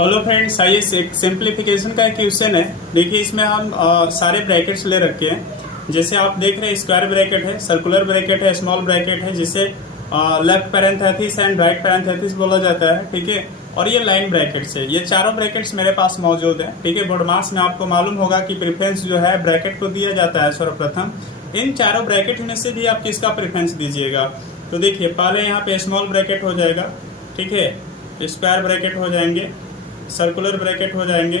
Hello friends, आइए simplification का एक क्वेश्चन है। देखिए इसमें हम सारे ब्रैकेट्स ले रखे हैं। जैसे आप देख रहे हैं स्क्वायर ब्रैकेट है, सर्कुलर ब्रैकेट है, स्मॉल ब्रैकेट है, जिसे left parenthesis and right parenthesis बोला जाता है। ठीक है, और ये लाइन ब्रैकेट्स है। ये चारों ब्रैकेट्स मेरे पास मौजूद है। ठीक है, बोर्डमास में आपको मालूम होगा कि प्रेफरेंस जो है ब्रैकेट को दिया जाता है सर्वप्रथम। इन चारों ब्रैकेट में से भी आप किसका प्रेफरेंस दीजिएगा? तो देखिए पहले यहाँ पे स्मॉल ब्रैकेट हो जाएगा, ठीक है, स्क्वायर ब्रैकेट हो जाएंगे, सर्कुलर ब्रैकेट हो जाएंगे,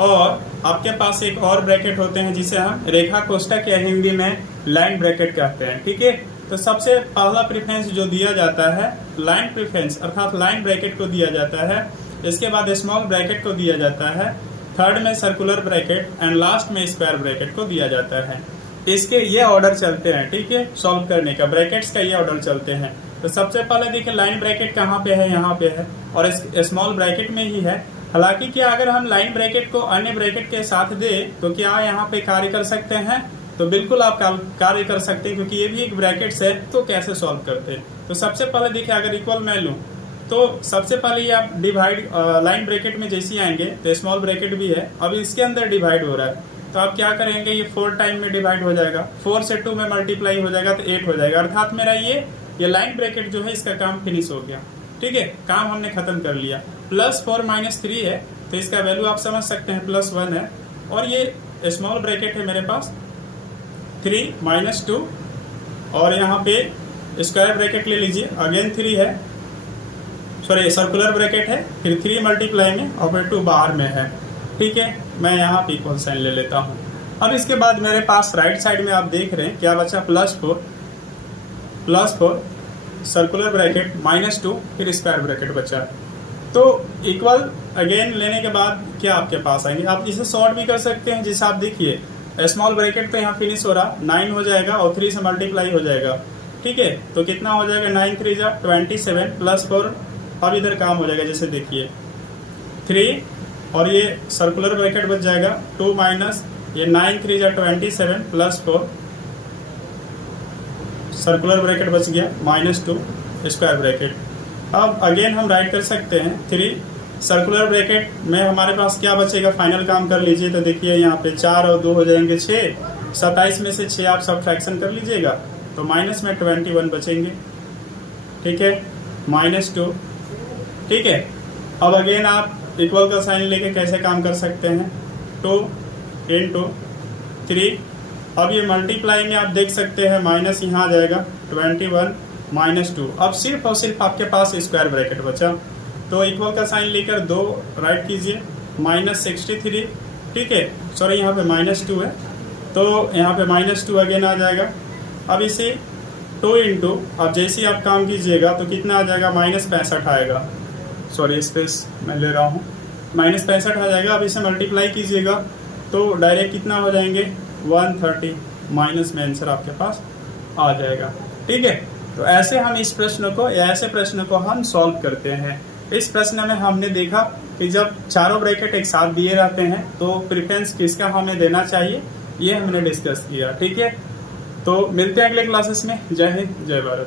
और आपके पास एक और ब्रैकेट होते हैं जिसे हम रेखा कोष्ठक या हिंदी में लाइन ब्रैकेट कहते हैं। ठीक है, तो सबसे पहला प्रेफरेंस जो दिया जाता है लाइन प्रेफरेंस अर्थात लाइन ब्रैकेट को दिया जाता है। इसके बाद स्मॉल ब्रैकेट को दिया जाता है, थर्ड में सर्कुलर ब्रैकेट एंड लास्ट में स्क्वायर ब्रैकेट को दिया जाता है। इसके ये ऑर्डर चलते हैं। ठीक है, सॉल्व करने का ब्रैकेट्स का ये ऑर्डर चलते हैं। तो सबसे पहले देखिए लाइन ब्रैकेट कहाँ पे है, यहाँ पे है, और स्मॉल ब्रैकेट में ही है। हालांकि क्या अगर हम लाइन ब्रैकेट को अन्य ब्रैकेट के साथ दे तो क्या यहाँ पे कार्य कर सकते हैं? तो बिल्कुल आप कार्य कर सकते हैं, क्योंकि ये भी एक ब्रैकेट्स है। तो कैसे सॉल्व करते हैं? तो सबसे पहले देखिए अगर इक्वल मैं लूँ तो सबसे पहले ये आप डिवाइड लाइन ब्रैकेट में जैसे आएंगे तो स्मॉल ब्रैकेट भी है, अब इसके अंदर डिवाइड हो रहा है, तो आप क्या करेंगे, ये 4 टाइम में डिवाइड हो जाएगा, 4 से 2 में मल्टीप्लाई हो जाएगा तो 8 हो जाएगा। अर्थात मेरा ये लाइन ब्रैकेट जो है इसका काम फिनिश हो गया। ठीक है, काम हमने खत्म कर लिया। +4 - 3 है, तो इसका वैल्यू आप समझ सकते हैं +1 है। और ये स्मॉल ब्रैकेट है मेरे पास 3 - 2, और यहाँ पे स्क्वायर ब्रैकेट ले लीजिए, अगेन 3 है, सॉरी सर्कुलर ब्रैकेट है, फिर 3 मल्टीप्लाई में और फिर 2 बाहर में है। ठीक है, मैं यहाँ पे इक्वल साइन ले लेता हूँ। अब इसके बाद मेरे पास राइट साइड में आप देख रहे हैं क्या बचा, +4 सर्कुलर ब्रैकेट -2 फिर स्क्वायर ब्रैकेट बचा। तो इक्वल अगेन लेने के बाद क्या आपके पास आएंगे, आप इसे सॉर्ट भी कर सकते हैं। जैसे आप देखिए स्मॉल ब्रैकेट तो यहाँ फिनिश हो रहा, 9 हो जाएगा और 3 से मल्टीप्लाई हो जाएगा। ठीक है, तो कितना हो जाएगा, 9 3 जा 27 +4, अब इधर काम हो जाएगा। जैसे देखिए 3 और ये सर्कुलर ब्रैकेट बच जाएगा 2 माइनस ये 9 3 जा 27 +4 सर्कुलर ब्रैकेट बच गया -2 स्क्वायर ब्रैकेट। अब अगेन हम राइट कर सकते हैं 3 सर्कुलर ब्रैकेट में हमारे पास क्या बचेगा, फाइनल काम कर लीजिए। तो देखिए यहाँ पे 4 और 2 हो जाएंगे 6, 27 में से 6 आप सब्ट्रैक्शन कर लीजिएगा तो माइनस में 21 बचेंगे। ठीक है, -2। ठीक है, अब अगेन आप इक्वल का साइन लेके कैसे काम कर सकते हैं, 2 × 3, अब ये मल्टीप्लाई में आप देख सकते हैं माइनस यहाँ आ जाएगा 21 - 2। अब सिर्फ और सिर्फ आपके पास स्क्वायर ब्रैकेट बचा, तो इक्वल का साइन लेकर 2 राइट कीजिए, -63। ठीक है, सॉरी यहाँ पे -2 है, तो यहाँ पे -2 अगेन आ जाएगा। अब इसे 2 × अब जैसे ही आप काम कीजिएगा तो कितना आ जाएगा, -65 आएगा, सॉरी स्पेस मैं ले रहा हूँ, -65 आ जाएगा। अब इसे मल्टीप्लाई कीजिएगा तो डायरेक्ट कितना हो जाएंगे, 130 माइनस में आंसर आपके पास आ जाएगा। ठीक है, तो ऐसे हम इस प्रश्न को या ऐसे प्रश्न को हम सॉल्व करते हैं। इस प्रश्न में हमने देखा कि जब चारों ब्रैकेट एक साथ दिए रहते हैं तो प्रेफरेंस किसका हमें देना चाहिए, ये हमने डिस्कस किया। ठीक है, तो मिलते हैं अगले क्लासेस में। जय हिंद, जय भारत।